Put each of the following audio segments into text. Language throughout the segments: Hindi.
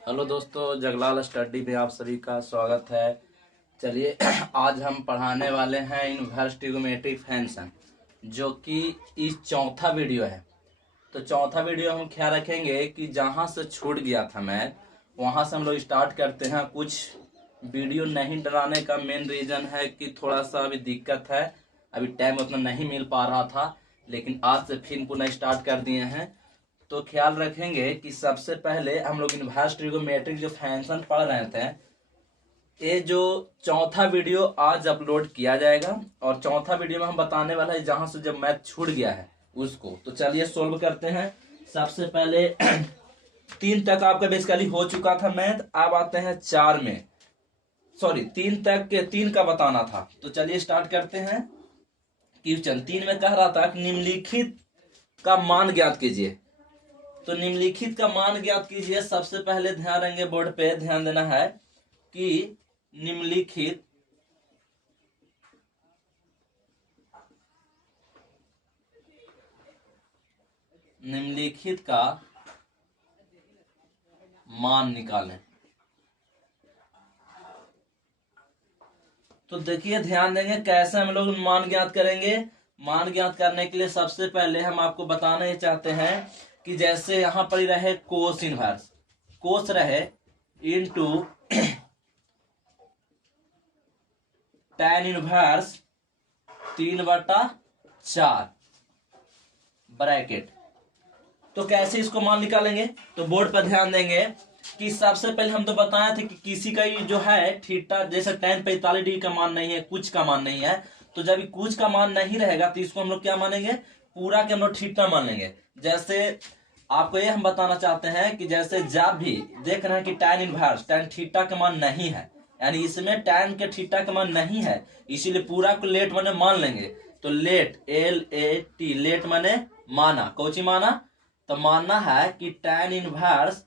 हेलो दोस्तों, जगलाल स्टडी में आप सभी का स्वागत है। चलिए आज हम पढ़ाने वाले हैं इनवर्स ट्रिगोनोमेट्रिक फंक्शन, जो कि इस चौथा वीडियो है। तो चौथा वीडियो हम क्या रखेंगे कि जहां से छूट गया था मैं वहां से हम लोग स्टार्ट करते हैं। कुछ वीडियो नहीं डलाने का मेन रीजन है कि थोड़ा सा अभी दिक्कत है, अभी टाइम उतना नहीं मिल पा रहा था, लेकिन आज से फिर पुनः स्टार्ट कर दिए हैं। तो ख्याल रखेंगे कि सबसे पहले हम लोग इनवर्स ट्रिगोनोमेट्रिक जो फंक्शन पढ़ रहे थे, ये जो चौथा वीडियो आज अपलोड किया जाएगा, और चौथा वीडियो में हम बताने वाला है जहां से जब मैथ छूट गया है उसको। तो चलिए सोल्व करते हैं। सबसे पहले 3 तक आपका बेसिकली हो चुका था मैथ, अब आते हैं 4 में। सॉरी, 3 तक के 3 का बताना था। तो चलिए स्टार्ट करते हैं। क्वेश्चन 3 में कह रहा था कि निम्नलिखित का मान ज्ञात कीजिए। तो निम्नलिखित का मान ज्ञात कीजिए। सबसे पहले ध्यान देंगे, बोर्ड पे ध्यान देना है कि निम्नलिखित का मान निकालें। तो देखिए, ध्यान देंगे कैसे हम लोग मान ज्ञात करेंगे। मान ज्ञात करने के लिए सबसे पहले हम आपको बताना ही चाहते हैं कि जैसे यहां पर ही रहे कोस इनवर्स, कोस रहे इनटू tan इनवर्स 3/4 ब्रैकेट। तो कैसे इसको मान निकालेंगे, तो बोर्ड पर ध्यान देंगे कि सबसे पहले हम तो बताए थे कि किसी का ही जो है थीटा, जैसे tan 45 डिग्री का मान नहीं है, कुछ का मान नहीं है, तो जब कुछ का मान नहीं रहेगा तो इसको हम लोग क्या मानेंगे, पूरा के हम लोग थीटा मान लेंगे। जैसे आपको ये हम बताना चाहते हैं कि जैसे जब भी देख रहे हैं कि tan इनवर्स tan थीटा का मान नहीं है, यानी इसमें tan के थीटा का मान नहीं है, इसीलिए पूरा को लेट माने मान लेंगे। तो लेट LAT, लेट माने माना, कौची माना, तो मानना है कि tan इनवर्स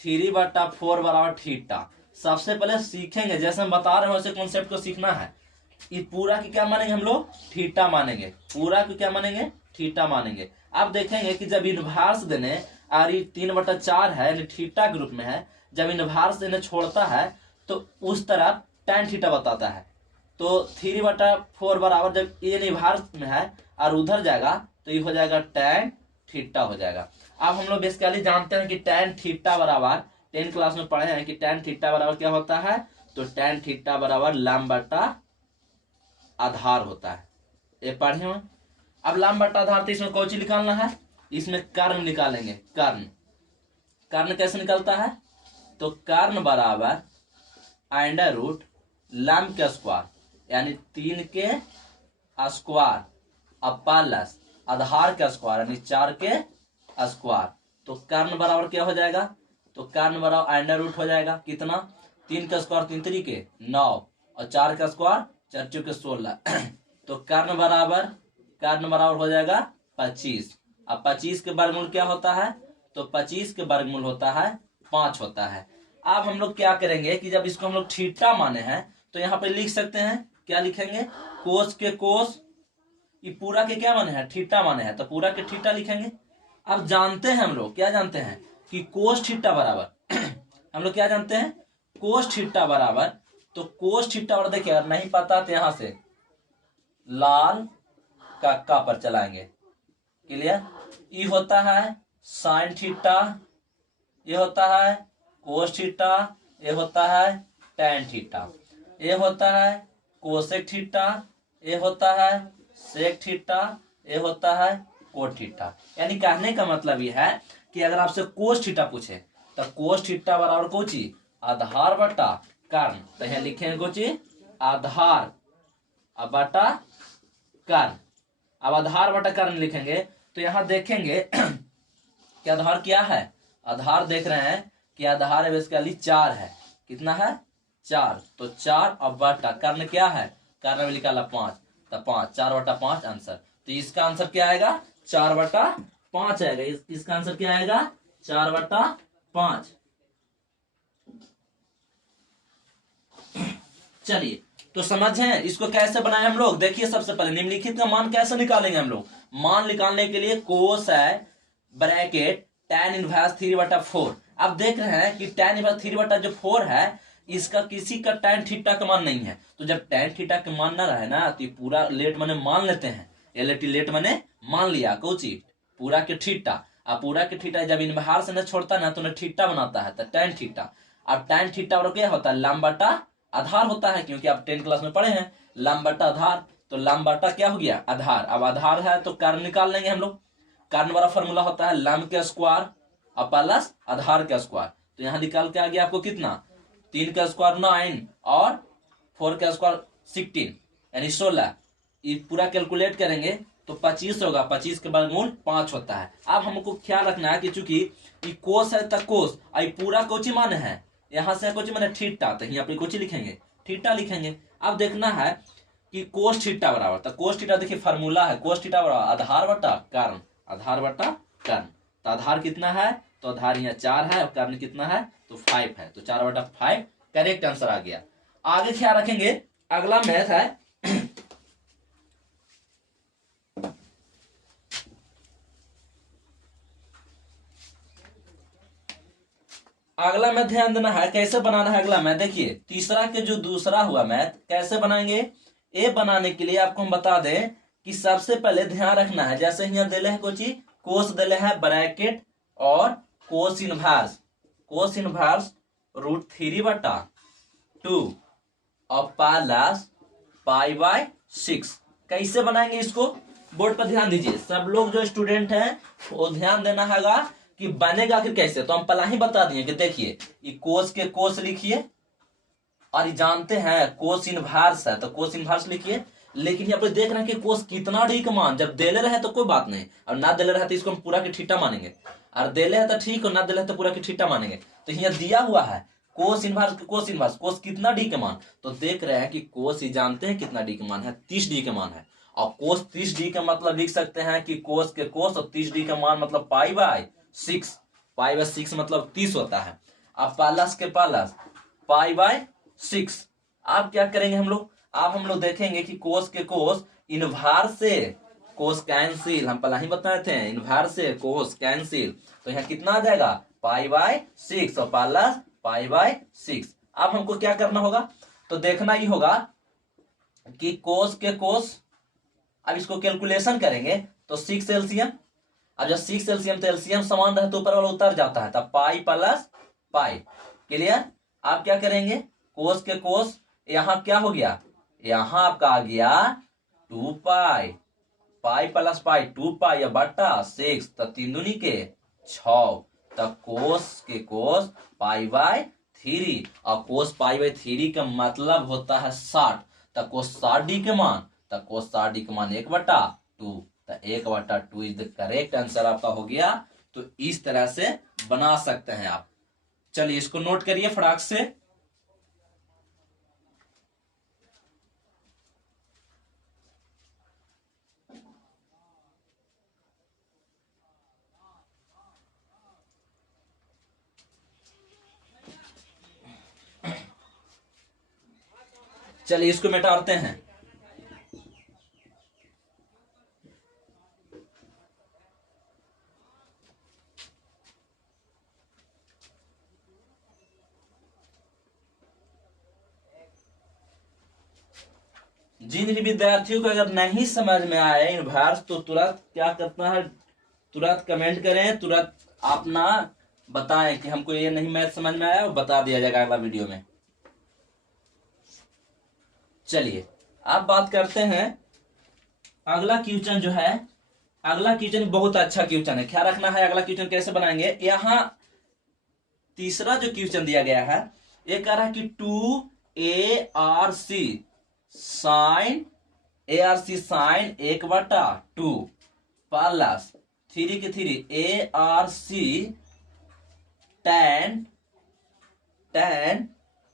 3/4 बराबर थीटा। सबसे पहले सीखेंगे, जैसे हम बता रहे हैं वैसे कॉन्सेप्ट को सीखना है। इस पूरा की क्या मानेंगे हम लोग, थीटा मानेंगे। पूरा को क्या मानेंगे, थीटा मानेंगे। अब देखेंगे कि जब इनवर्स देने और ये 3/4 है यानी थीटा ग्रुप में है, जब इनवर्स देने छोड़ता है तो उस तरफ tan थीटा बताता है। तो 3/4 बराबर जब ये इनवर्स में है और उधर जाएगा तो ये हो जाएगा tan थीटा हो जाएगा। अब हम लोग बेसिकली जानते हैं कि tan थीटा बराबर 10 क्लास में पढ़े हैं कि tan थीटा बराबर क्या होता है, तो tan थीटा बराबर लंब बटा आधार होता है। ये पढ़े हुए। अब लंब बटा आधार, तो इसमें कौन सी निकालना है, इसमें कर्ण निकालेंगे। कर्ण, कर्ण कैसे निकलता है, तो कर्ण बराबर अंडर रूट लंब के स्क्वायर यानी 3 के स्क्वायर अब प्लस आधार का स्क्वायर यानी 4 के स्क्वायर। तो कर्ण बराबर क्या हो जाएगा, तो कर्ण बराबर अंडर रूट हो जाएगा कितना, 3 का स्क्वायर 3 3 9 और 4 का स्क्वायर 4 4 16 तो कर्ण बराबर हो जाएगा 25। अब 25 के वर्गमूल क्या होता है, तो 25 के वर्गमूल होता है 5 होता है। अब हम लोग क्या करेंगे कि जब इसको हम लोग थीटा माने हैं तो यहाँ पे लिख सकते हैं, क्या लिखेंगे, कोस के कोस, ये पूरा के क्या माने हैं, थीटा माने हैं, तो पूरा के थीटा लिखेंगे। अब जानते हैं हम लोग, क्या जानते हैं कि कोस थीटा बराबर हम लोग क्या जानते हैं, कोस थीटा बराबर, तो कोस थीटा बराबर देखिए, अगर नहीं पता तो यहां से लाल का पर चलाएंगे। क्लियर, ये होता है साइन थीटा, ये होता है कोस थीटा, ये होता है tan थीटा, ये होता है कोसेक थीटा, ये होता है सेक थीटा, ये होता है कोट थीटा। यानी कहने का मतलब ये है कि अगर आपसे कोस थीटा पूछे तो कोस थीटा बराबर कोची, आधार बटा कर्ण। तो यहाँ लिखेंगे कोची, आधार बटा कर्ण। अब आधार बटा कर्ण लिखेंगे तो यहां देखेंगे कि आधार क्या है, आधार देख रहे हैं कि आधार बेसिकली 4 है। कितना है, 4, तो 4 और बटा कर्ण क्या है, कर्ण में निकाला 5, तो 5, 4/5 आंसर। तो इसका आंसर क्या आएगा, 4/5 आएगा। इसका आंसर क्या आएगा, 4/5। चलिए तो समझे इसको कैसे बनाए हम लोग। देखिए सबसे पहले निम्नलिखित का मान कैसे निकालेंगे हम लोग। मान निकालने के लिए कोस है ब्रैकेट tan इनवर्स 3/4 आप देख रहे हैं कि tan इनवर्स 3/4 है, इसका किसी का tan थीटा का मान नहीं है। तो जब tan थीटा का मान ना रहे ना, तो पूरा लेट मैंने मान लेते हैं, एलटी लेट मैंने मान लिया कोची पूरा के थीटा। अब पूरा के थीटा जब इनबार से न छोड़ता ना तो न थीटा बनाता है, तो tan थीटा। अब tan थीटा और क्या होता है, लंब बटा आधार होता है, क्योंकि आप 10 क्लास में पढ़े हैं लंब बटा आधार। तो लंब बटा क्या हो गया, आधार। अब आधार है तो कारण निकाल लेंगे हम लोग। कारण वाला फॉर्मूला होता है लंब के स्क्वायर और प्लस आधार का स्क्वायर। तो यहाँ निकाल के आ गया आपको कितना, 3 का स्क्वायर 9 और 4 का स्क्वायर 16 यानी 16। ये पूरा कैलकुलेट करेंगे तो 25 होगा, 25 के वर्गमूल 5 होता है। अब हमको ख्याल रखना है कि चूंकि ये कोस है तो कोस, आई पूरा कोची मान है, यहाँ से कोची मान थीटा, तो यहाँ पे कोची लिखेंगे, थीटा लिखेंगे। अब देखना है कि कोस थीटा बराबर, तो कोस थीटा देखिए फार्मूला है, कोस थीटा बराबर आधार बटा कारण, आधार बटा कारण। तो आधार कितना है, तो आधार यहाँ 4 है और कारण कितना है, तो 5 है। तो 4/5 करेक्ट आंसर आ गया। आगे ख्याल रखेंगे, अगला मैथ है अगला मैथ ध्यान देना है कैसे बनाना है अगला मैथ। देखिए तीसरा के जो दूसरा हुआ मैथ कैसे बनाएंगे, ए बनाने के लिए आपको हम बता दें कि सबसे पहले ध्यान रखना है, जैसे यहाँ दिले है कोची कोस दिले है ब्रैकेट और कोस इनवर्स √3/2 और प्लस π/6। कैसे बनाएंगे इसको, बोर्ड पर ध्यान दीजिए। सब लोग जो स्टूडेंट हैं वो ध्यान देना हैगा कि बनेगा आखिर कैसे। तो हम पहला ही बता दिए कि देखिए ये कोस के कोस लिखिए, और ये जानते हैं कोस इनवर्स है तो कोस इनवर्स लिखिए। लेकिन यहाँ पे देख रहे हैं कि कोस कितना डी का मान, जब देले रहे तो कोई बात नहीं, और ना देले रहे तो इसको हम पूरा के थीटा मानेंगे, और देले है तो ठीक, और ना देले है तो पूरा के थीटा मानेंगे। तो यहाँ दिया हुआ है कोस इनवर्स कोस कितना डी का मान, तो देख रहे हैं कि कोस ही जानते हैं कितना डी का मान है, 30 डी का मान है। और कोस 30 डी का मतलब लिख सकते हैं कि कोस के कोस और 30 डी का मान मतलब π/6 मतलब 30 होता है। अब प्लस के प्लस π/6। अब क्या करेंगे हम लोग, अब हम लोग देखेंगे कि कोस के कोस इनवर्स से कोस कैंसिल, हम पहले ही बताए थे इनवर्स से कोस कैंसिल, तो यहाँ कितना आ जाएगा π/6 और प्लस π/6। अब हमको क्या करना होगा, तो देखना ही होगा कि कोस के कोस, अब इसको कैलकुलेशन करेंगे तो 6 एलसीएम, अब जब 6 एलसीएम तो एलसीएम समान रहे तो ऊपर वाला उतर जाता है, तब पाई प्लस पाई। क्लियर। आप क्या करेंगे, कोस के कोस यहाँ क्या हो गया, यहाँ आपका आ गया 2 पाई प्लस पाई 2 बटा 6, तो 3 दूनी के 6, तब कोस के कोस π/3 और कोस π/3 का मतलब होता है 60, तब कोस 60 डी के मान, तब कोस 60 डी के मान 1/2, तो 1/2 इज द करेक्ट आंसर आपका हो गया। तो इस तरह से बना सकते हैं आप। चलिए इसको नोट करिए फटाक से। चलिए इसको मिटाते हैं। जिन भी विद्यार्थियों को अगर नहीं समझ में आए इनवर्स, तो तुरंत क्या करना है, तुरंत कमेंट करें, तुरंत अपना बताएं कि हमको ये नहीं मैथ समझ में आया, बता दिया जाएगा अगला वीडियो में। चलिए अब बात करते हैं अगला क्वेश्चन जो है, अगला क्वेश्चन बहुत अच्छा क्वेश्चन है, ख्याल रखना है। अगला क्वेश्चन कैसे बनाएंगे, यहाँ तीसरा जो क्वेश्चन दिया गया है ये कह रहा है कि 2ARC साइन साइन 1/2 प्लस 3 के 3 ARC tan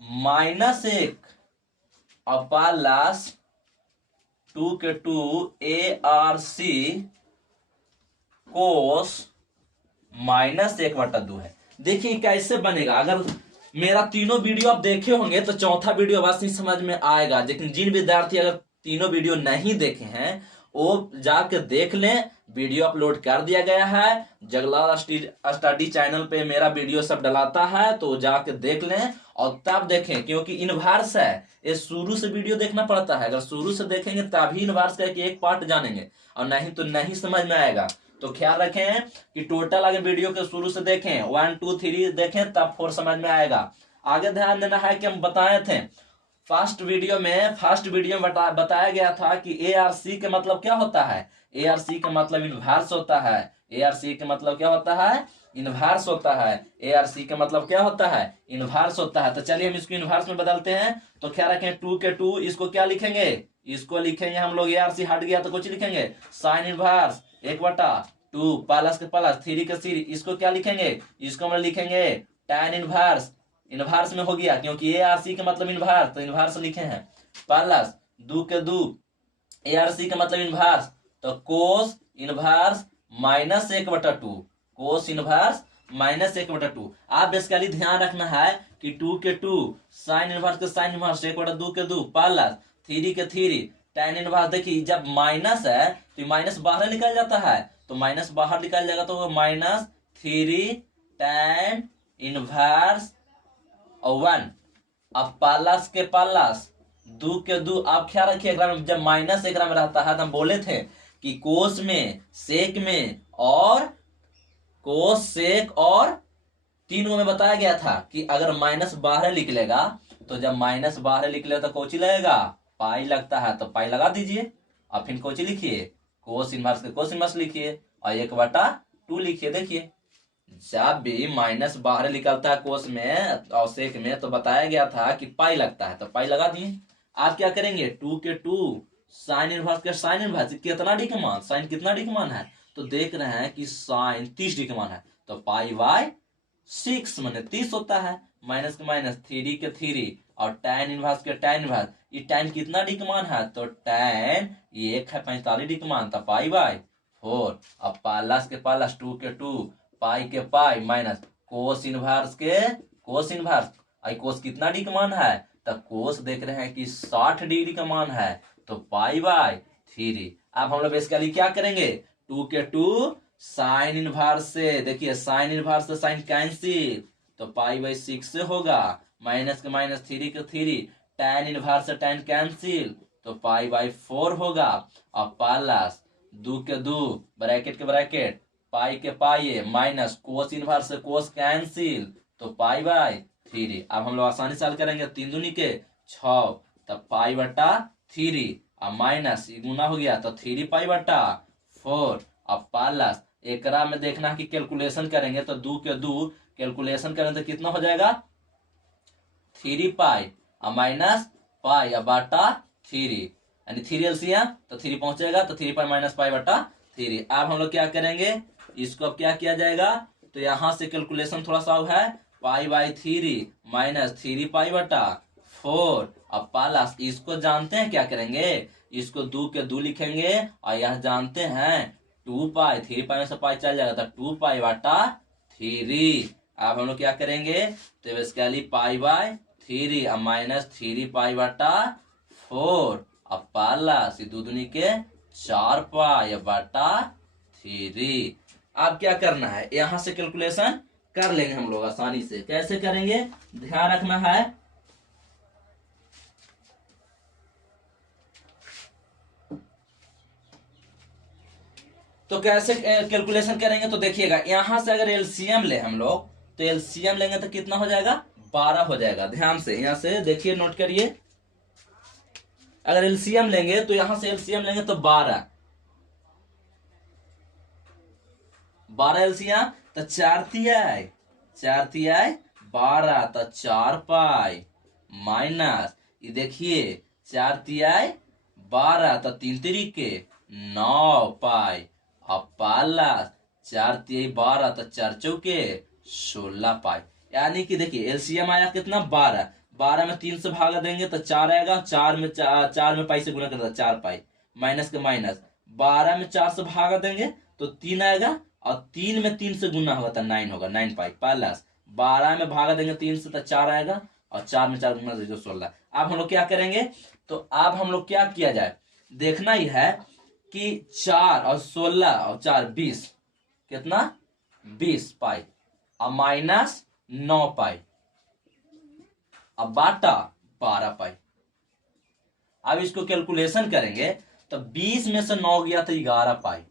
-1 और प्लस 2 के 2 ARC कोस -1/2 है। देखिए कैसे बनेगा, अगर मेरा तीनों वीडियो आप देखे होंगे तो चौथा वीडियो बस नहीं समझ में आएगा। लेकिन जिन विद्यार्थी अगर तीनों वीडियो नहीं देखे हैं वो जाके देख लें, वीडियो अपलोड कर दिया गया है। जगलाल स्टडी चैनल पे मेरा वीडियो सब डलाता है, तो जाके देख लें और तब देखें, क्योंकि इनवर्स है, ये शुरू से वीडियो देखना पड़ता है। अगर शुरू से देखेंगे तभी इनवर्स का एक पार्ट जानेंगे, और नहीं तो नहीं समझ में आएगा। तो ख्याल रखें कि टोटल अगर वीडियो के शुरू से देखें, 1 2 3 देखें, तब 4 समझ में आएगा। आगे ध्यान देना है कि हम बताए थे फर्स्ट वीडियो में बताया गया था कि ARC के मतलब क्या होता है। ARC का मतलब इनवर्स होता है। ARC का मतलब क्या होता है, इनवर्स होता है। ARC का मतलब क्या होता है, इनवर्स होता है। तो चलिए हम इसको इनवर्स में बदलते हैं। तो क्या रखें, 2 के 2, इसको क्या लिखेंगे, इसको लिखेंगे हम लोग, ARC हट गया तो कुछ लिखेंगे साइन इनवर्स 1/2 प्लस के प्लस 3 के 3, इसको क्या लिखेंगे, इसको हम लिखेंगे tan इनवर्स। इनवर्स में हो गया क्योंकि ARC का मतलब इनवर्स, तो इनवर्स लिखे हैं। प्लस 2 के 2, ARC का मतलब इनवर्स, तो cos inverse minus 1/2, cos inverse minus 1/2। आप बेसिकली ध्यान रखना है कि 2 के 2 साइन इनवर्स के साइन इनवर्स 1/2 के 2 प्लस 3 के 3 tan इनवर्स। देखिए जब माइनस है तो माइनस बाहर निकल जाता है, तो माइनस बाहर निकल जाएगा तो -3 tan इनवर्स और 1। अब प्लस के प्लस 2 के 2। आप ख्याल रखिए जब माइनस एक में रहता है तो हम बोले थे कि कोस में, सेक में और कोस सेक और तीनों में बताया गया था कि अगर माइनस बाहर निकलेगा, तो जब माइनस बाहर निकलेगा तो कोची लगेगा, पाई लगता है, तो पाई लगा दीजिए। और फिर कोची लिखिए, कोस इनवर्स के कोस इनवर्स लिखिए और 1/2 लिखिए। देखिए जब भी माइनस बाहर निकलता है कोस में और सेक में, तो बताया गया था कि पाई लगता है, तो पाई लगा दिए। आप क्या करेंगे, 2 के 2 साइन इनवर्स के साइन इनवर्स कितना डी का मान, साइन कितना डी का मान है, तो देख रहे हैं कि साइन 30 डी का मान है, तो π/6 माने 30 होता है। माइनस के माइनस 3 के 3 और tan इनवर्स के tan इनवर्स, ये tan कितना डी का मान है, तो tan ये 1 है 45 डी का मान, तो π/4। अब प्लस के प्लस 2 के 2 पाई के पाई माइनस कोस इनवर्स के कोस इनवर्स, आई कोस कितना डी का मान है, तो कोस देख रहे हैं कि 60 डिग्री का मान है, तो π/3। अब हम लोग बेसिकली क्या करेंगे, 2 के 2 साइन इनवर्स से, देखिए साइन इनवर्स से साइन कैंसिल, तो π/6 से होगा। माइनस के माइनस 3 के 3 tan इनवर्स से tan कैंसिल, तो π/4 होगा। और प्लस 2 के 2 ब्रैकेट के ब्रैकेट पाई के पाई माइनस कोस इनवर्स से कोस कैंसिल, तो π/3। अब हम लोग आसानी से हल करेंगे, 3 दूनी के 6, तब π/3 और माइनस गुना हो गया तो 3π/4। अब प्लस एकरा में देखना कि कैलकुलेशन करेंगे तो 2 के 2 कैलकुलेशन करें तो कितना हो जाएगा, 3π और माइनस पाई और /3, यानी 3 एलसीएम तो 3 पहुंचेगा, तो 3π माइनस π/3। अब हम लोग क्या करेंगे, इसको अब क्या किया जाएगा, तो यहां से कैलकुलेशन थोड़ा सा है, π/3 माइनस 3π/4। अब प्लस इसको जानते हैं क्या करेंगे, इसको 2 के 2 लिखेंगे और यह जानते हैं 2π, 3π में से पाई चल जाएगा, तो 2π/3। अब हम लोग क्या करेंगे, तो बेसिकली π/3 और माइनस 3π/4 अब प्लस 2 दूनी के 4π/3। अब क्या करना है, यहां से कैलकुलेशन कर लेंगे हम लोग आसानी से। कैसे करेंगे, ध्यान रखना है। तो कैसे कैलकुलेशन करेंगे, तो देखिएगा यहां से अगर एलसीएम ले हम लोग, तो एलसीएम लेंगे तो कितना हो जाएगा, 12 हो जाएगा। ध्यान से यहां से देखिए, नोट करिए, अगर एलसीएम लेंगे तो यहां से एलसीएम लेंगे तो 12 एलसीएम, तो 4 तिहाई 12, तो 4π माइनस ये देखिए 4 तिहाई 12, तो 3 तिरिके 9π अब प्लस 4 तिहाई 12, तो 4 चौके 16π। यानी कि देखिए एलसीएम आया कितना, 12 में 3 से भागा देंगे तो 4 आएगा, 4 में पाई से गुना करता 4π माइनस के माइनस 12 में 4 से भागा देंगे तो 3 आएगा, और 3 में 3 से गुना होगा तो 9 होगा, 9π प्लस 12 में भागा देंगे 3 से तो 4 आएगा, और 4 में 4 गुना जो 16। अब हम लोग क्या करेंगे, तो अब हम लोग क्या किया जाए, देखना ही है कि 4 और 16 और 4 20, कितना 20 पाई, और माइनस 9 पाई, अब बाटा 12 पाई। अब इसको कैलकुलेशन करेंगे तो 20 में से 9 गया तो 11 पाई,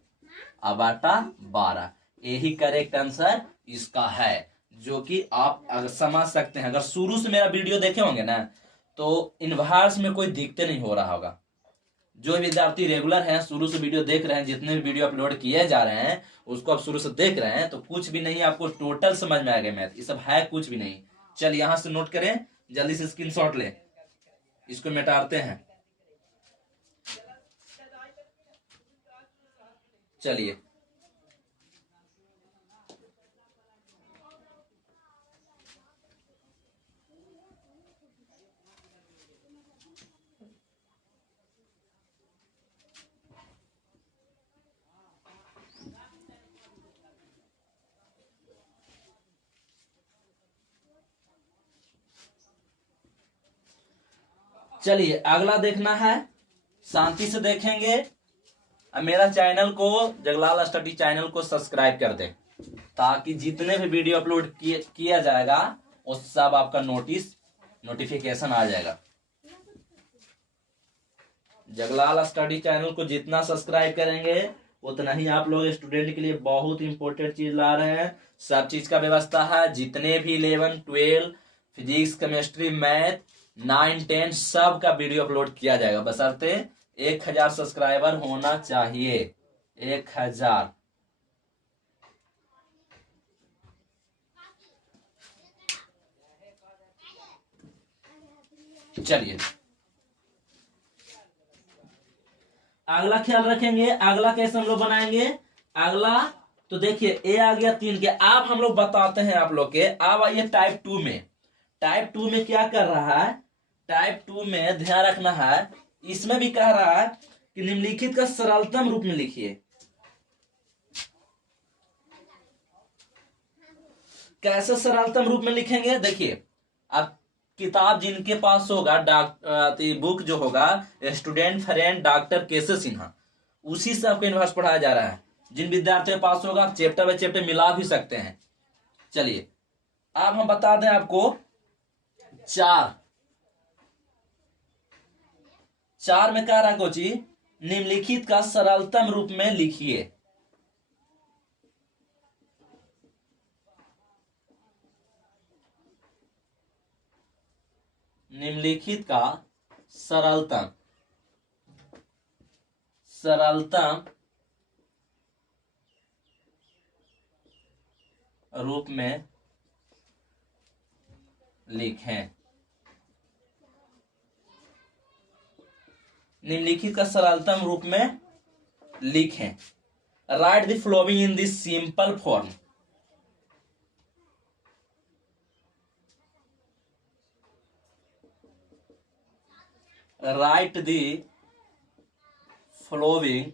अब बाटा 12। यही करेक्ट आंसर इसका है, जो कि आप अगर समझ सकते हैं। अगर शुरू से मेरा वीडियो देखे होंगे ना तो इनवर्स में कोई दिक्कत नहीं हो रहा होगा। जो विद्यार्थी रेगुलर हैं, शुरू से वीडियो देख रहे हैं, जितने भी वीडियो अपलोड किए जा रहे हैं उसको आप शुरू से देख रहे हैं, तो कुछ भी नहीं, आपको टोटल समझ में आएगा मैथ। ये सब है कुछ भी नहीं। चल यहां से नोट करें, जल्दी से स्क्रीनशॉट ले, इसको मिटाते हैं। चलिए चलिए अगला देखना है, शांति से देखेंगे। अब मेरा चैनल को, जगलाल स्टडी चैनल को सब्सक्राइब कर दें, ताकि जितने भी वीडियो अपलोड किया जाएगा वो सब आपका नोटिफिकेशन आ जाएगा। जगलाल स्टडी चैनल को जितना सब्सक्राइब करेंगे उतना ही आप लोग स्टूडेंट के लिए बहुत इंपॉर्टेंट चीज ला रहे हैं। सब चीज का व्यवस्था है, जितने भी 11, 12 फिजिक्स, केमिस्ट्री, मैथ, 9, 10 सब का वीडियो अपलोड किया जाएगा, बशर्ते 1000 सब्सक्राइबर होना चाहिए। 1000। चलिए अगला ख्याल रखेंगे, अगला कैसे हम लोग बनाएंगे। अगला तो देखिए ए आ गया 3 के। अब हम लोग बताते हैं आप लोग के, अब आइए टाइप 2 में। टाइप 2 में क्या कर रहा है, टाइप 2 में ध्यान रखना है, इसमें भी कह रहा है कि निम्नलिखित का सरलतम रूप में लिखिए। कैसे सरलतम रूप में लिखेंगे, देखिए अब किताब जिनके पास होगा, बुक जो होगा student friend doctor Keshav Sinha, उसी से आपको इनवर्स पढ़ाया जा रहा है। जिन विद्यार्थियों के पास होगा चैप्टर बाय चैप्टर मिला भी सकते हैं। चलिए अब हम बता दें आपको, 4 में कह रहा कोची, निम्नलिखित का सरलतम रूप में लिखिए। निम्नलिखित का सरलतम रूप में लिखें। निम्नलिखित का सरलतम रूप में लिखें। Right the following in this simple form. Write the following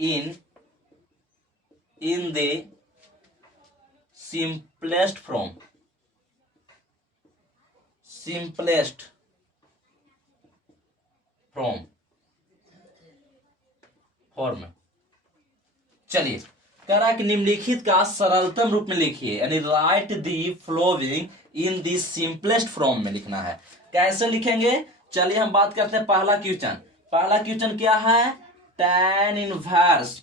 in the simplest form। चलिए कह रहा है कि निम्नलिखित का सरलतम रूप में लिखिए, यानी write the following in the simplest form में लिखना है। कैसे लिखेंगे, चलिए हम बात करते हैं पहला क्वेश्चन। पहला क्वेश्चन क्या है, tan इनवर्स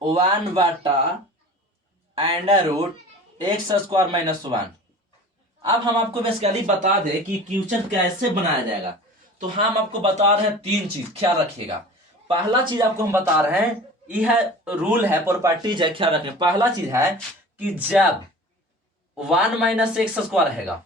1/√x² - 1। अब हम आपको बेसिकली बता दें कि क्वेश्चन कैसे बनाया जाएगा। तो हम आपको बता रहे हैं 3 चीज, ख्याल रखिएगा। पहला चीज आपको हम बता रहे हैं, यह रूल है, प्रॉपर्टीज है, ख्याल रखें। पहला चीज है कि जब 1 - x² रहेगा,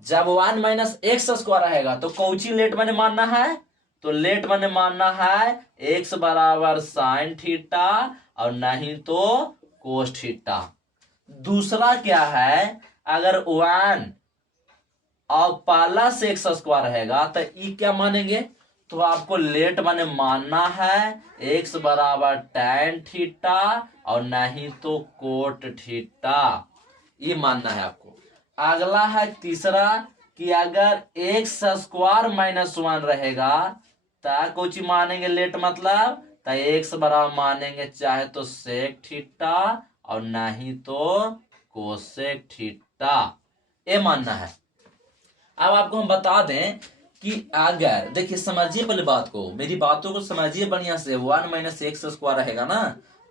जब 1 - x² रहेगा तो कौची लेट मैंने मानना है, तो लेट मैंने मानना है x बराबर sin थीटा और नहीं तो cos थीटा। दूसरा क्या है, अगर 1 और पहला से x² रहेगा तो ई क्या मानेंगे, तो आपको लेट माने मानना है x बराबर tan थीटा और नहीं तो कोट थीटा, ये मानना है आपको। अगला है तीसरा कि अगर एक्स स्क्वायर माइनस वन रहेगा तो कुछ मानेंगे लेट मतलब तो एक्स बराबर मानेंगे चाहे तो सेक थीटा और नहीं तो कोसेक थीटा, ये मानना है। अब आपको हम बता दें कि अगर देखिए समझिए पहले बात को, मेरी बातों को समझिए बढ़िया से। वन माइनस एक्स स्क्वायर रहेगा ना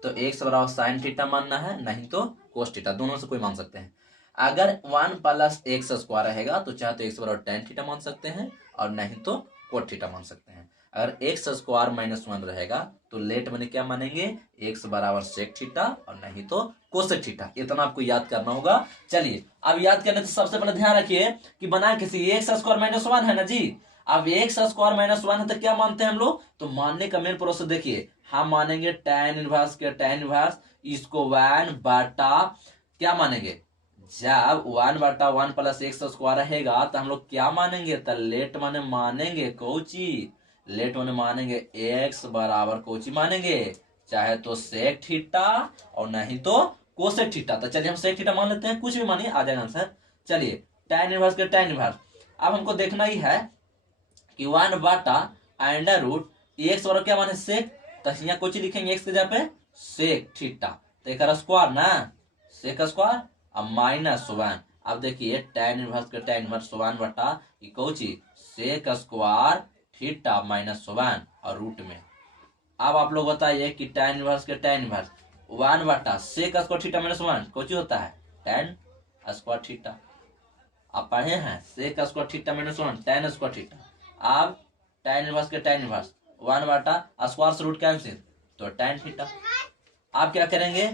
तो एक्स बराबर साइन थीटा मानना है, नहीं तो कोस थीटा, दोनों से कोई मान सकते हैं। अगर वन प्लस एक्स स्क्वायर रहेगा तो चाहे तो एक्स बराबर टेन थीटा मान सकते हैं और नहीं तो कोट थीटा मान सकते हैं। अगर एक्स स्क्वायर माइनस वन रहेगा तो लेट मैंने क्या मानेंगे, एक्स बराबर सेक थीटा और नहीं तो कोसेक थीटा। इतना आपको याद करना होगा। चलिए अब याद करने से सबसे पहले ध्यान रखिए कि बना किसी एक्स स्क्वायर माइनस वन है ना जी। अब एक्स स्क्वायर माइनस वन है तो क्या मानते हैं हम लोग, तो मानने का मेन प्रोसेस देखिए, हम मानेंगे tan इनवर्स के tan इनवर्स, इसको वन बटा क्या मानेंगे, जब वन बटा वन प्लस एक्स स्क्वायर रहेगा तो हम लोग क्या मानेंगे, तो लेट माने मानेंगे कोची, लेट माने मानेंगे एक्स बराबर कोची मानेंगे, चाहे तो सेक थीटा और नहीं तो कोसेक थीटा। तो चलिए हम सेक थीटा मान लेते हैं, कुछ भी मानिए आ जाएगा आंसर। चलिए tan इनवर्स के tan इनवर्स, अब हमको देखना ही है कि वन बटा अंडर रूट एक्स बराबर क्या माने सेक, तो यहाँ कुछ लिखेंगे एक्स के जगह पे सेक थीटा, तो एक स्क्वायर ना सेक स्क्वायर अब माइनस वन। अब देखिए tan इनवर्स के tan इनवर्स वन बटा कोची sec square theta minus one और रूट में। अब आप लोग बताइए कि tan इनवर्स के tan इनवर्स वन बटा sec square theta minus one कोची होता है tan स्क्वायर थीटा। आप पढ़े हैं sec square theta minus one tan square theta. अब tan इनवर्स के tan इनवर्स वन बटा स्क्वायर से रूट कैंसिल तो tan थीटा। आप क्या करेंगे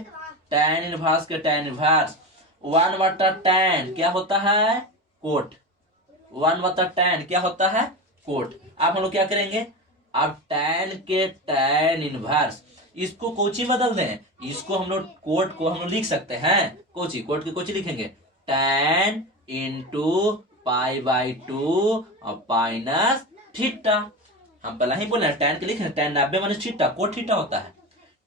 tan इनवर्स के tan इनवर्स वन बटा tan क्या होता है कोट, वन बटा tan क्या होता है कोट। अब हम लोग क्या करेंगे, अब tan के tan इनवर्स इसको कोची बदल दें, इसको हम लोग कोट को हम लोग लिख सकते हैं कोची, कोट की कोची लिखेंगे tan into pi by to और माइनस थीटा। हम पहले ही बोले tan के लिखे tan 90 minus theta cot theta होता है,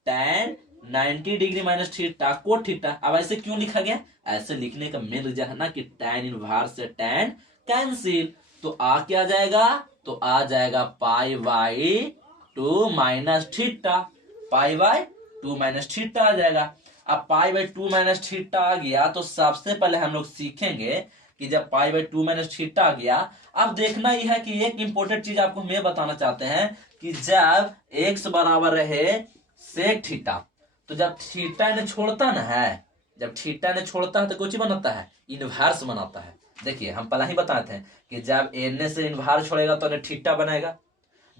tan 90 degree minus theta cot theta. अब ऐसे क्यों लिखा गया, ऐसे लिखने का मेन रीजन है ना कि tan इनवर्स से tan कैंसिल, तो आ क्या जाएगा, तो आ जाएगा pi by two minus theta, pi by two minus theta आ जाएगा। अब pi by two minus theta आ गया तो सबसे पहले हम लोग सीखेंगे कि जब pi by two minus theta आ गया, अब देखना ही है कि एक इंपॉर्टेंट चीज आपको मैं बताना चाहते हैं कि जब एक्स बराबर रहे सेक थीटा, तो जब थीटा ने छोड़ता ना है, जब थीटा ने छोड़ता है तो कुछ बनाता है इनवर्स बनाता है। देखिए हम पहले ही बताए थे कि जब एन से इनवर्स छोड़ेगा तो थीटा बनाएगा,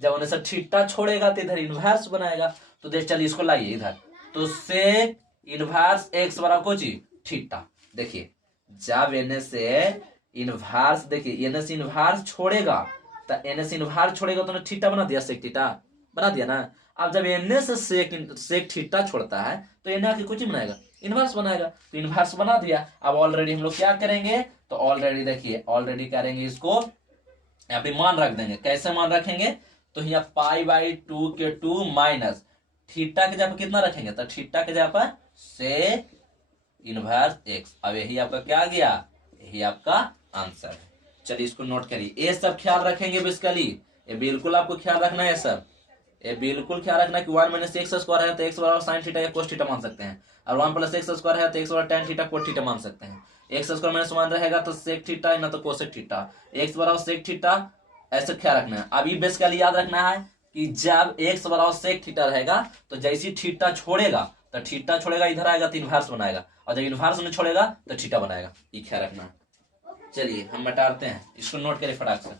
जब उन्हें से थीटा छोड़ेगा तो इधर इनवर्स बनाएगा। तो देख चलिए इसको लाइए इधर, तो सेक इनवर्स एक्स बराबर कुछ थीटा। देखिए जब एन से इनवर्स, देखिए एन से इनवर्स छोड़ेगा तो एन से इनवर्स छोड़ेगा तो थीटा बना दिया, सेक थीटा बना दिया ना। अब जब एन से सेक थीटा छोड़ता है तो एन आके कुछ ही बनाएगा इनवर्स बनाएगा, तो इनवर्स बना दिया। अब ऑलरेडी हम लोग क्या करेंगे, तो ऑलरेडी देखिए ऑलरेडी करेंगे इसको यहाँ पे मान रख देंगे। कैसे मान रखेंगे, तो यहाँ पाई बाई टू के टू माइनस थीटा के जगह पर कितना रखेंगे, तो थीटा के जगह पर सेक इनवर्स एक्स। अब यही आपका क्या आ गया, यही आपका आंसर है। चलिए इसको नोट करिए, ये सब ख्याल रखेंगे बेसिकली, ये बिल्कुल आपको ख्याल रखना है सब, ये बिल्कुल ख्याल रखना कि वन माइनस एक्स स्क्वायर है तो एक्स बराबर साइन थीटा या कोस थीटा मान सकते हैं, और वन प्लस एक्स स्क्वायर है तो एक्स बराबर tan थीटा कोट थीटा मान सकते हैं। एक्स स्क्वायर माइनस वन रहेगा तो सेक थीटा ना तो कोसेक थीटा, एक्स बराबर सेक थीटा, ऐसे ख्याल रखना है। अब ये बेसिकली याद रखना है कि जब एक्स बराबर सेक थीटा रहेगा तो जैसे थीटा छोड़ेगा तो थीटा छोड़ेगा इधर आएगा तो इनवर्स बनाएगा, और जब इनवर्स में छोड़ेगा तो थीटा बनाएगा, ये ख्याल रखना है। चलिए हम मिटाते हैं, इसको नोट करिए फटाक से।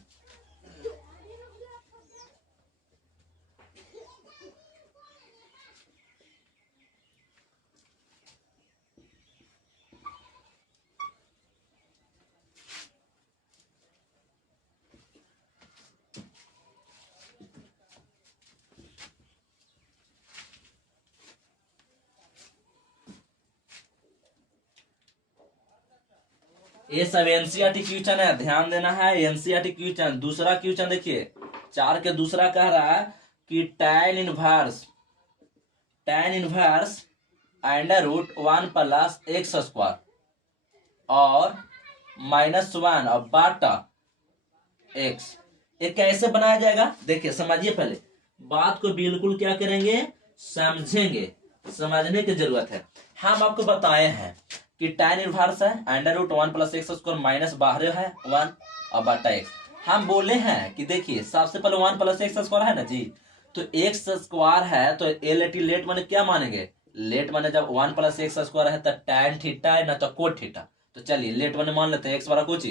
ये सब एनसीईआरटी क्वेश्चन है, ध्यान देना है। एनसीईआरटी क्वेश्चन दूसरा क्वेश्चन देखिए, चार के दूसरा कह रहा है कि tan inverse under root one plus x square और माइनस वन और बाटा एक्स। ये कैसे बनाया जाएगा देखिए, समझिए, पहले बात को बिल्कुल क्या करेंगे, समझेंगे, समझने की जरूरत है। हम आपको बताए हैं कि tan इनवर्स है √1 + x² माइनस बाहर है 1 और बटा x। हम बोले हैं कि देखिए सबसे पहले 1 + x² है ना जी, तो x² है तो लेट माने क्या मानेंगे, लेट माने जब 1 + x² है तो tan थीटा है ना तो कोट थीटा। तो चलिए लेट माने मान लेते हैं x बड़ा कुछ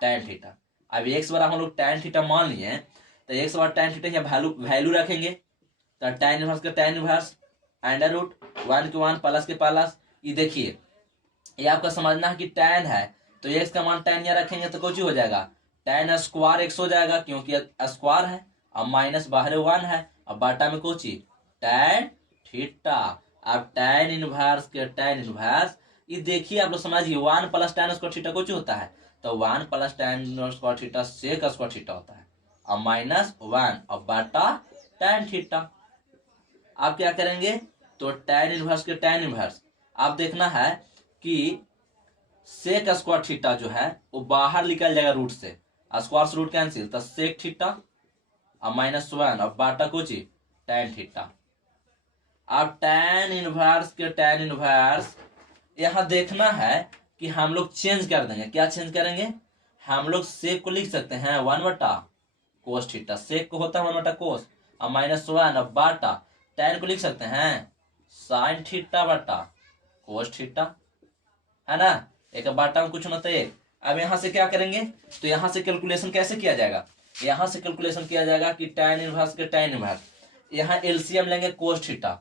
tan थीटा। अब x बड़ा हम लोग tan थीटा मान लिए, तो x बड़ा tan थीटा यहाँ वैल्यू रखेंगे, तो tan इनवर्स का tan इनवर्स √1 के 1 प्लस के प्लस। ये देखिए ये आपका समझना है कि tan है तो x का मान tan यहाँ रखेंगे तो कुछ हो जाएगा, tan स्क्वायर x हो जाएगा क्योंकि स्क्वायर है, अब माइनस बाहर 1 है, अब बाटा में कुछ tan थीटा। अब tan इनवर्स के tan इनवर्स, ये देखिए आप लोग समझिए 1 + tan स्क्वायर थीटा कुछ होता है, तो 1 + tan square theta sec square theta होता है, अब -1 अब बाटा tan थीटा। आप क्या करेंगे, तो tan इनवर्स के tan इनवर्स, आप देखना है कि सेक स्क्वायर थीटा जो है वो बाहर निकल जाएगा रूट से, स्क्वायर से रूट कैंसिल, तो सेक थीटा अब -1 अब बाटा कुछ tan थीटा। अब tan इनवर्स के tan इनवर्स, यहां देखना है कि हम लोग चेंज कर देंगे, क्या चेंज करेंगे, हम लोग सेक को लिख सकते हैं 1 बटा कोस थीटा, सेक को होता है 1 बटा कोस, अब -1 अब बाटा tan को लिख सकते हैं साइन थीटा बटा कोस थीटा, है ना, एक बाटा में कुछ ना तो एक। अब यहां से क्या करेंगे, तो यहां से कैलकुलेशन कैसे किया जाएगा, यहां से कैलकुलेशन किया जाएगा कि tan इनवर्स के tan इनवर्स, यहाँ एलसीएम लेंगे कोस थीटा,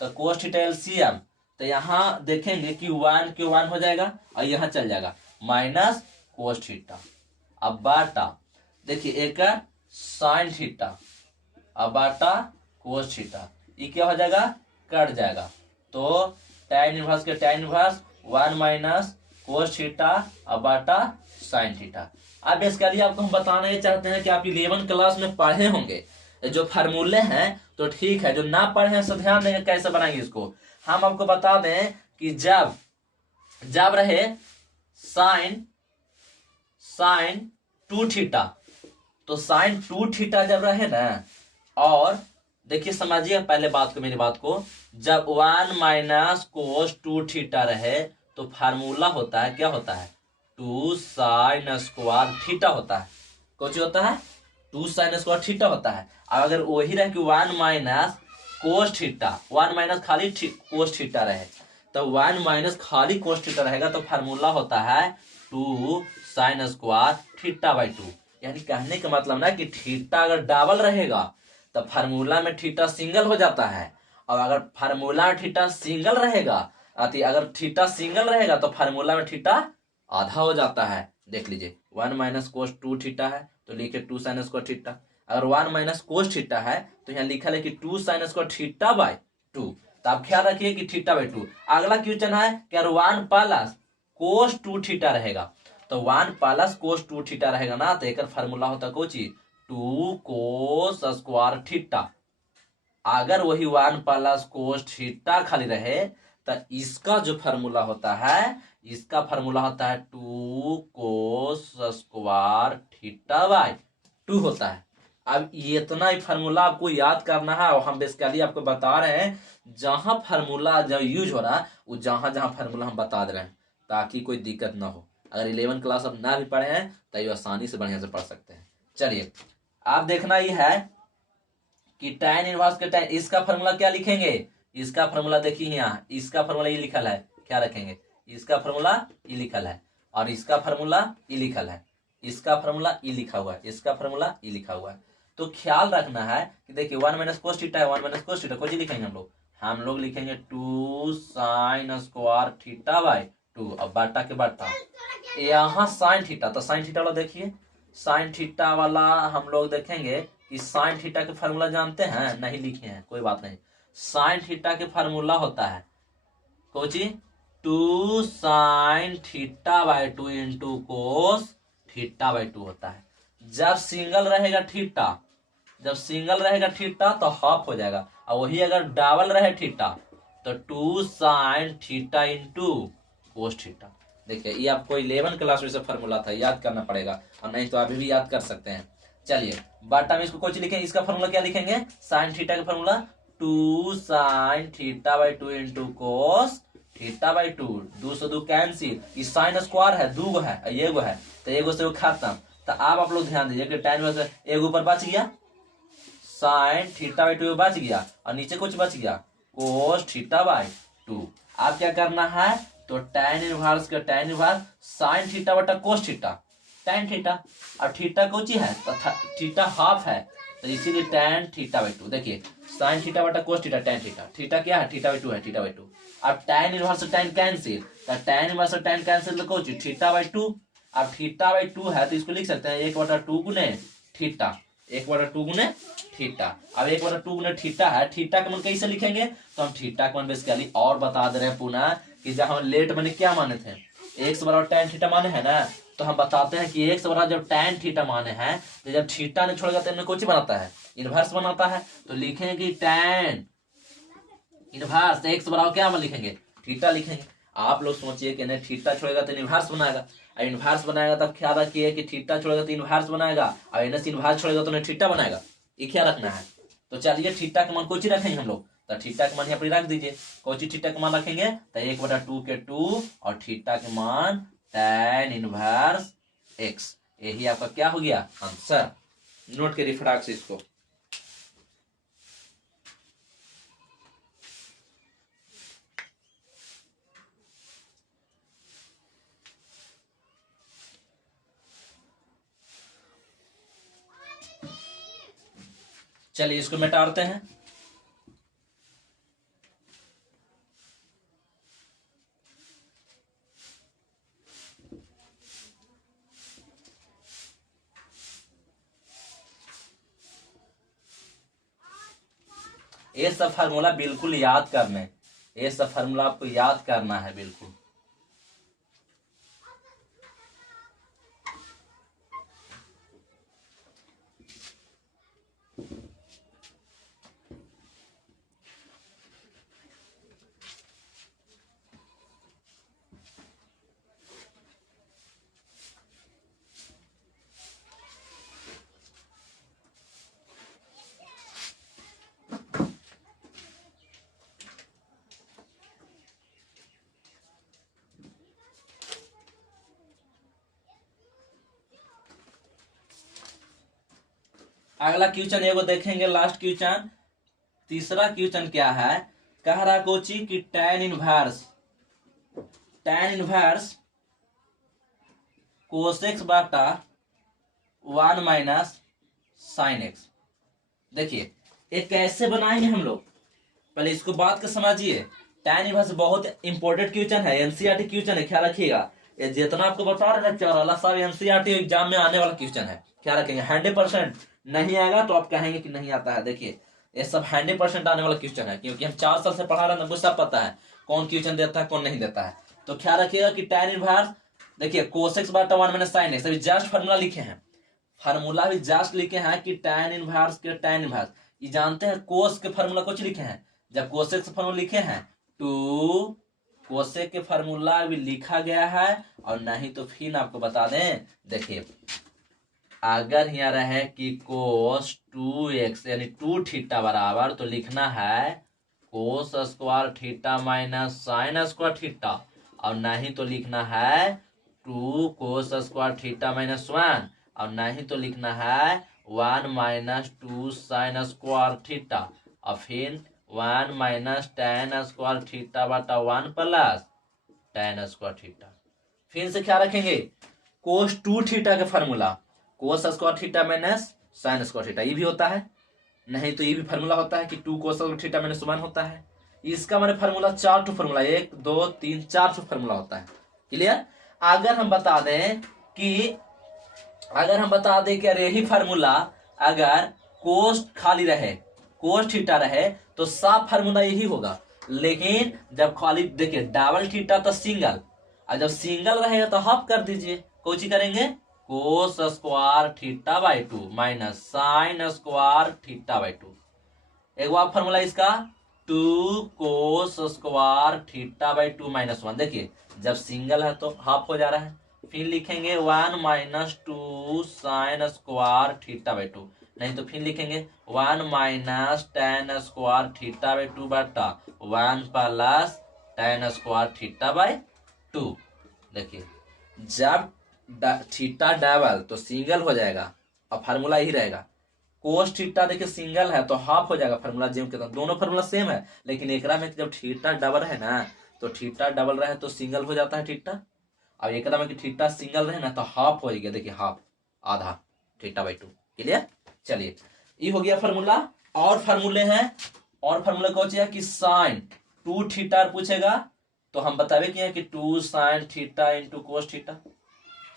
तो कोस थीटा एलसीएम, तो यहाँ देखेंगे कि 1 के 1 हो जाएगा और यहाँ चल जाएगा माइनस कोस थीटा, अब बाटा देखिए एक साइन थीटा, अब बाटा कोस थीटा, ये क्या हो जाएगा, कट जाएगा, तो tan इनवर्स के tan inverse 1 minus cos theta अब बाटा साइन थीटा। अब इसके लिए आपको हम बताना ये चाहते हैं कि आप 11 क्लास में पढ़े होंगे जो फार्मूले हैं, तो ठीक है, जो ना पढ़े हैं सब ध्यान देंगे कैसे बनाएंगे इसको। हम आपको बता दें कि जब रहे साइन 2 थीटा, तो साइन 2 थीटा जब रहे ना, और देखिए समझिए पहले बात को, मेरी बात को, जब 1 माइनस कोस 2 थीटा रहे तो फार्मूला होता है, क्या होता है, 2 साइन स्क्वायर थीटा होता है, कुछ होता है 2 साइन स्क्वायर थीटा होता है। अब अगर वही रहे कि 1 माइनस कोस थीटा, 1 माइनस खाली कोस थीटा रहे, तो 1 माइनस खाली कोस थीटा रहेगा तो फार्मूला होता है 2 साइन स्क्वायर थीटा बाई 2। यानी कहने का मतलब ना कि थीटा अगर डबल रहेगा तो फार्मूला में थीटा सिंगल हो जाता है, और अगर फार्मूला में थीटा सिंगल रहेगा, अगर थीटा सिंगल रहेगा तो फार्मूला में थीटा आधा हो जाता है। देख लीजिए 1 माइनस कोस 2 थीटा है तो लिखे 2 साइन स्क्वायर थीटा, अगर 1 माइनस कोस थीटा है तो यहाँ लिखा है कि 2 साइन स्क्वायर थीटा बाई 2। तो आप ख्याल रखिए कि थीटा बाई 2। अगला क्वेश्चन है कि अगर 1 प्लस कोस 2 थीटा रहेगा, तो 1 प्लस कोस 2 थीटा रहेगा ना, तो एक फार्मूला होता है कुछ 2 कोस स्क्वायर थीटा। अगर वही 1 प्लस कोस थीटा खाली रहे तो इसका जो फार्मूला होता है, इसका फार्मूला होता है 2 कोस स्क्वायर थीटा बाई 2 होता है। अब ये इतना ही फार्मूला आपको याद करना है, और हम बेसिकली आपको बता रहे हैं जहां फार्मूला जब यूज हो रहा है वो जहां जहां फार्मूला हम बता दे रहे हैं ताकि कोई दिक्कत ना हो। अगर 11 क्लास अब ना भी पढ़े हैं तो ये आसानी से बढ़िया से पढ़ सकते हैं। चलिए आप देखना ये है कि tan इनवर्स के tan, इसका फार्मूला क्या लिखेंगे, इसका फार्मूला देखिए यहाँ, इसका फार्मूला ये लिखल है, क्या रखेंगे, इसका फार्मूला ये लिखल है, और इसका फार्मूला ये लिखल है, इसका फार्मूला ये लिखा हुआ है, इसका फार्मूला ये लिखा हुआ है। तो ख्याल रखना है कि देखिए 1 माइनस कोस थीटा है, 1 माइनस कोस थीटा कुछ लिखेंगे हम लोग लिखेंगे 2 साइन स्क्वायर थीटा बाई 2, अब बाटा के बाटा यहाँ साइन थीटा, तो साइन थीटा वाला देखिए, साइन थीटा वाला हम लोग देखेंगे कि साइन थीटा के फार्मूला जानते हैं, नहीं लिखे हैं कोई बात नहीं। साइन थीटा के फार्मूला होता है Kochi 2 sine theta by 2 into cos theta by 2 होता है। जब सिंगल रहेगा थीटा, जब सिंगल रहेगा थीटा तो हाफ हो जाएगा, और वही अगर डबल रहे थीटा तो 2 sine theta into cos theta. देखिए ये आपको 11 क्लास में से फार्मूला था, याद करना पड़ेगा, और नहीं तो अभी भी याद कर सकते हैं। चलिए बटा में इसको कुछ लिखेंगे, इसका फॉर्मूला क्या लिखेंगे, साइन थीटा का formula 2 sine theta by 2 into cos theta by 2, 2 से 2 कैंसिल, इस साइन स्क्वायर है, दो गो है, ये गो है, तो एगो से वो खत्म। तो आप लोग ध्यान दीजिए कि tan में एक ऊपर बच गया साइन थीटा बाई 2 बच गया, और नीचे कुछ बच गया कोस थीटा बाई 2। आप क्या करना है, तो tan इनवर्स का tan इनवर्स साइन थीटा बटा कोस थीटा tan थीटा, और थीटा कुछ ही है तो थीटा हाफ है, तो इसीलिए tan थीटा बाई 2। देखिए साइन थीटा बटा cos theta tan theta, theta क्या है, थीटा बाई 2 है, थीटा बाई 2। अब tan इनवर्स से tan कैंसिल, तो tan इनवर्स से tan कैंसिल तो कुछ थीटा बाई 2। अब थीटा बाई 2 है तो इसको लिख सकते हैं 1/2 गुने थीटा, 1/2 गुने थीटा। अब 1/2 गुने थीटा है, थीटा का मान कैसे लिखेंगे, तो हम थीटा का मान बेसिकली और बता दे रहे हैं पुनः कि जब हम लेट मैंने क्या माने थे, x बराबर tan थीटा माने है ना, तो हम बताते हैं कि x बराबर जब tan थीटा माने हैं तो जब थीटा ने छोड़ जाता है कुछ बनाता है, इनवर्स बनाता है, तो लिखेंगे कि tan इनवर्स x बराबर क्या मान लिखेंगे, थीटा लिखेंगे। आप लोग सोचिए कि नहीं थीटा छोड़ेगा तो इनवर्स बनाएगा, और इनवर्स बनाएगा तब ख्याल रखिए कि थीटा छोड़ेगा तो इनवर्स बनाएगा, और इनवर्स इनवर्स छोड़ेगा तो थीटा बनाएगा, ये क्या रखना है। तो चलिए थीटा का मान कोची रखेंगे हम लोग, तो थीटा का मान यहाँ पर रख दीजिए, कोची थीटा का मान रखेंगे तो 1/2 के 2 और थीटा के मान tan इनवर्स x, यही आपका क्या हो गया आंसर। नोट के रिफराक से इसको। चलिए इसको मिटाते हैं। ये सब फार्मूला बिल्कुल याद करने, ये सब फार्मूला आपको याद करना है बिल्कुल। अगला क्वेश्चन एगो देखेंगे, लास्ट क्वेश्चन, तीसरा क्वेश्चन क्या है, कह रहा कोची कि tan इनवर्स cos x बटा 1 माइनस साइन x। देखिए ये कैसे बनाएंगे हम लोग, पहले इसको बात को समझिए। tan इनवर्स बहुत इंपॉर्टेंट क्वेश्चन है, एनसीईआरटी क्वेश्चन है, ख्याल रखिएगा। ये जितना आपको बता रहे हैं चार वाला सब एनसीईआरटी एग्जाम में आने वाला क्वेश्चन है, ख्याल रखेंगे। 100% नहीं आएगा तो आप कहेंगे कि नहीं आता है। देखिए ये सब 100% आने वाला क्वेश्चन है, क्योंकि हम 4 साल से पढ़ा रहे हैं, हमको सब पता है कौन क्वेश्चन देता है कौन नहीं देता है। तो ख्याल रखिएगा कि tan इनवर्स देखिए cos x बटा 1 माइनस साइन x, अभी जस्ट फार्मूला लिखे हैं, फार्मूला भी जस्ट लिखे हैं कि tan इनवर्स के tan इनवर्स, ये जानते हैं कोस के फार्मूला कुछ लिखे हैं, जब कोस x फार्मूला लिखे हैं टू कोसेक के फार्मूला भी लिखा गया है, और नहीं तो फिर आपको बता दें, देखिए अगर यहाँ रहे कि कोस 2x यानी 2 थीटा बराबर, तो लिखना है cos square theta minus sine square theta, और नहीं तो लिखना है 2 कोस स्क्वायर थीटा माइनस 1, और नहीं तो लिखना है 1 माइनस 2 साइन स्क्वायर थीटा, और फिर 1 माइनस tan स्क्वायर थीटा बटा 1 प्लस tan स्क्वायर थीटा। फिर से क्या रखेंगे, कोस 2 थीटा का formula cos square theta minus sine square theta, ये भी होता है, नहीं तो ये भी फार्मूला होता है कि 2 कोस स्क्वायर थीटा माइनस 1 होता है। इसका मैंने फार्मूला 4 फार्मूला 1 2 3 4 फार्मूला होता है, क्लियर। अगर हम बता दें कि यही फार्मूला अगर कोस खाली रहे, कोस थीटा रहे, तो साफ फार्मूला यही होगा, लेकिन जब खाली देखिए डबल थीटा तो सिंगल, और जब सिंगल रहेगा तो हाफ कर दीजिए, कोची करेंगे cos square theta by 2 minus sine square theta by 2। एक बार फॉर्मूला इसका 2 cos square theta by 2 minus 1। देखिए जब सिंगल है तो हाफ हो जा रहा है, फिर लिखेंगे 1 minus 2 sine square theta by 2, नहीं तो फिर लिखेंगे 1 minus ten square theta by 2 बटा 1 plus ten square theta by 2। देखिए जब थीटा डबल तो सिंगल हो जाएगा और फार्मूला यही रहेगा। कोस थीटा देखिए सिंगल है तो हाफ हो जाएगा, फार्मूला जेम के, दोनों फार्मूला सेम है, लेकिन एकरा में जब थीटा डबल है ना तो थीटा डबल रहे तो सिंगल हो जाता है थीटा। अब एकरा में थीटा सिंगल रहे ना तो हाफ हो गया, देखिए हाफ, आधा थीटा बाई 2। क्लियर। चलिए ये हो गया फार्मूला। और फार्मूले हैं, और फार्मूला कौन सी है कि साइन 2 थीटा पूछेगा तो हम बतावे कि है कि 2 sine theta into cos theta.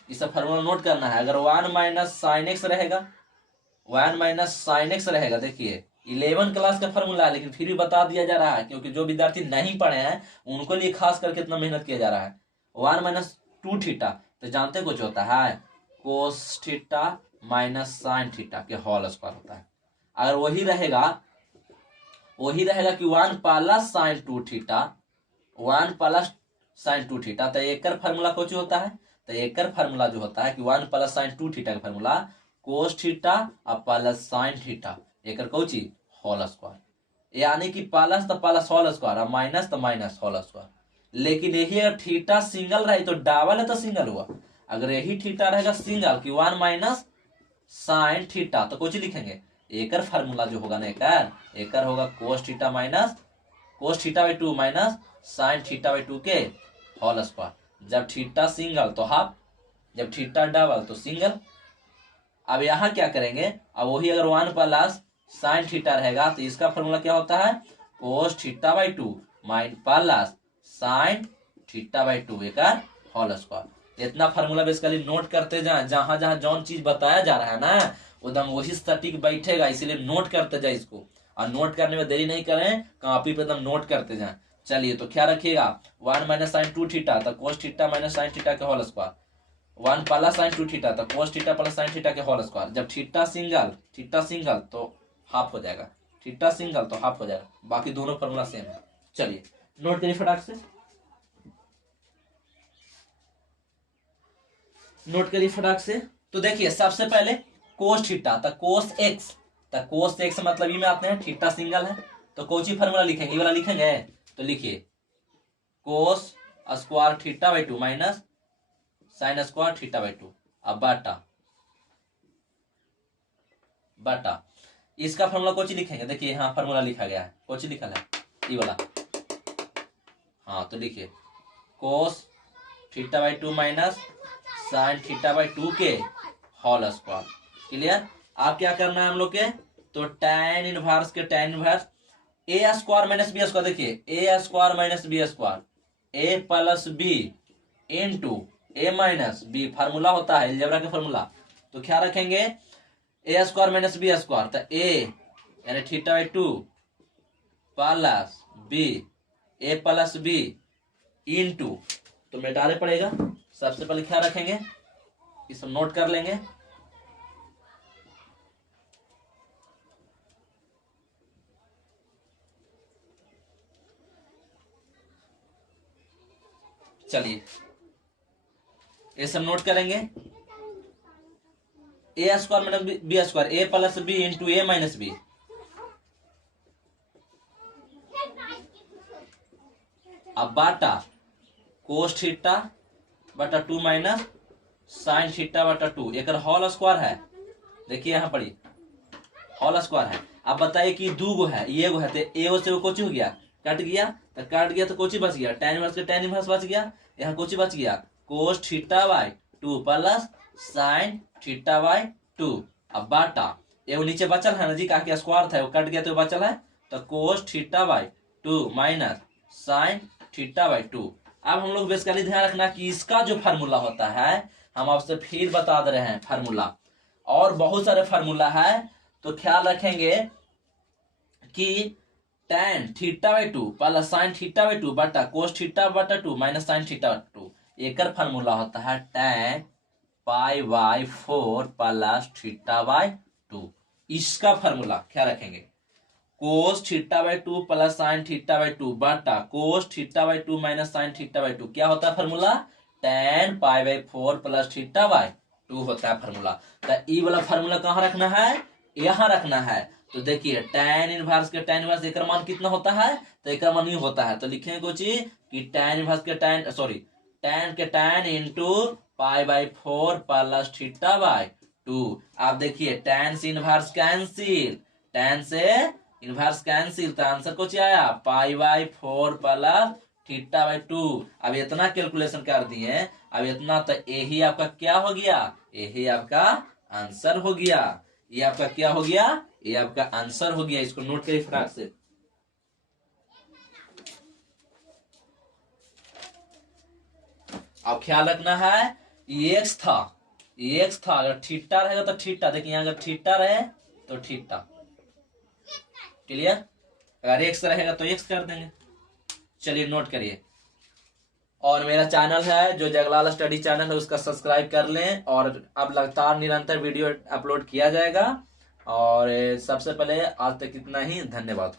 ये सब फार्मूला नोट करना है। अगर 1 माइनस साइन एक्स रहेगा, 1 माइनस साइन एक्स रहेगा, देखिए 11 क्लास का फार्मूला है लेकिन फिर भी बता दिया जा रहा है क्योंकि जो विद्यार्थी नहीं पढ़े हैं उनको लिए खास करके इतना मेहनत किया जा रहा है। 1 माइनस 2 थीटा तो जानते कुछ होता है कोस थीटा माइनस साइन थीटा के होल स्क्वायर होता है। अगर वही रहेगा कि 1 plus sine 2 theta, 1 plus sine 2 theta तो एक फार्मूला कुछ होता है, तो एक फार्मूला जो होता है कि 1 प्लस साइन 2 थीटा का फार्मूला कोस थीटा और प्लस साइन थीटा एक कौची होल स्क्वायर, यानी कि प्लस तो प्लस होल स्क्वायर और माइनस तो माइनस होल स्क्वायर। लेकिन यही अगर थीटा सिंगल रहे तो डबल है तो सिंगल हुआ। अगर यही थीटा रहेगा सिंगल कि 1 माइनस साइन थीटा तो कुछ लिखेंगे एकर फार्मूला जो होगा ना एकर होगा कोस theta minus cos theta by 2 minus sine theta by 2 के होल स्क्वायर। जब थीटा सिंगल तो हाफ, जब थीटा डबल तो सिंगल। अब यहाँ क्या करेंगे, अब वही अगर 1 प्लस साइन थीटा रहेगा तो इसका फॉर्मूला क्या होता है cos theta by 2 mine plus sine theta by 2 एक होल स्क्वायर। इतना फार्मूला बेसिकली नोट करते जाए, जहां जहां जौन चीज बताया जा रहा है ना एकदम वही सटीक बैठेगा, इसीलिए नोट करते जाए इसको। और नोट करने में देरी नहीं करें, कॉपी पे एकदम नोट करते जाए। चलिए तो क्या रखिएगा 1 माइनस साइन 2 थीटा तो cos theta minus sine theta के whole square, 1 plus sine 2 theta तो cos theta plus sine theta के होल स्क्वायर। जब थीटा सिंगल तो हाफ हो जाएगा, थीटा सिंगल तो हाफ हो जाएगा, बाकी दोनों फॉर्मूला सेम है। चलिए नोट करिए फटाक से, नोट करिए फटाक से। तो देखिए सबसे पहले कोस थीटा तो कोस एक्स मतलब ये में आते हैं थीटा सिंगल है तो कोची फार्मूला लिखेंगे, ये वाला लिखेंगे तो लिखिए cos square theta by 2 minus sine square theta by 2 अब बटा इसका फार्मूला कोची लिखेंगे, देखिए यहाँ फार्मूला लिखा गया है, कोची लिखा है ये वाला। हाँ तो लिखिए cos theta by 2 minus sine theta by 2 के होल स्क्वायर। क्लियर। आप क्या करना है हम लोग के, तो tan इनवर्स के tan inverse A square minus B square, देखिए A square minus B square A plus B into A minus B formula होता है अलजेब्रा का फार्मूला। तो क्या रखेंगे A square minus B square तो ए यानी theta by 2 plus B A plus B into, तो मिटाने पड़ेगा। सबसे पहले क्या रखेंगे इस नोट कर लेंगे, चलिए ये सब नोट करेंगे ए square minus B square A plus B into A minus B, अब बाटा कोस थीटा बटा 2 माइनस साइन थीटा बटा 2 एक होल स्क्वायर है, देखिए यहाँ पढ़िए होल स्क्वायर है। अब बताइए कि दो गो है ये गो है तो ए से वो कोची हो गया कट गया तो कोची बच गया tan इनवर्स के tan इनवर्स बच गया, यहाँ कोची बच गया cos theta by 2 plus sine theta by 2। अब बाटा ये नीचे बचल है ना जी का स्क्वायर था वो कट गया तो बचल है तो cos theta by 2 minus sine theta by 2। अब हम लोग बेसिकली ध्यान रखना कि इसका जो फार्मूला होता है हम आपसे फिर बता दे रहे हैं फार्मूला, और बहुत सारे फार्मूला है तो ख्याल रखेंगे कि tan theta by 2 plus sine theta by 2 बटा कोस थीटा बटा 2 माइनस साइन थीटा बटा 2 एक फार्मूला होता है tan pi by 4 plus theta by 2। इसका फार्मूला क्या रखेंगे cos theta by 2 plus sine theta by 2 बटा cos theta by 2 minus sine theta by 2 क्या होता है formula tan pi by 4 plus theta by 2 होता है फार्मूला। तो ई वाला फार्मूला कहाँ रखना है, यहाँ रखना है। तो देखिए tan इनवर्स के tan इनवर्स एक मान कितना होता है, तो एक मान ही होता है। तो लिखेंगे कुछ कि tan इनवर्स के tan सॉरी tan के tan into pi by 4 plus theta by 2। आप देखिए tan से इनवर्स कैंसिल, tan से इनवर्स कैंसिल, तो आंसर कुछ आया pi by 4 plus theta by 2। अब इतना कैलकुलेशन कर दिए, अब इतना, तो यही आपका क्या हो गया, यही आपका आंसर हो गया। ये आपका क्या हो गया, ये आपका आंसर हो गया। इसको नोट करिए फटाक से। अब ख्याल रखना है एक्स था, एक्स था, अगर थीटा रहेगा तो थीटा, देखिए यहाँ अगर थीटा रहे तो थीटा, क्लियर। अगर एक्स रहेगा तो एक्स कर देंगे। चलिए नोट करिए। और मेरा चैनल है जो जगलाल स्टडी चैनल है, उसका सब्सक्राइब कर लें। और अब लगातार निरंतर वीडियो अपलोड किया जाएगा। और सबसे पहले आज तक इतना ही, धन्यवाद।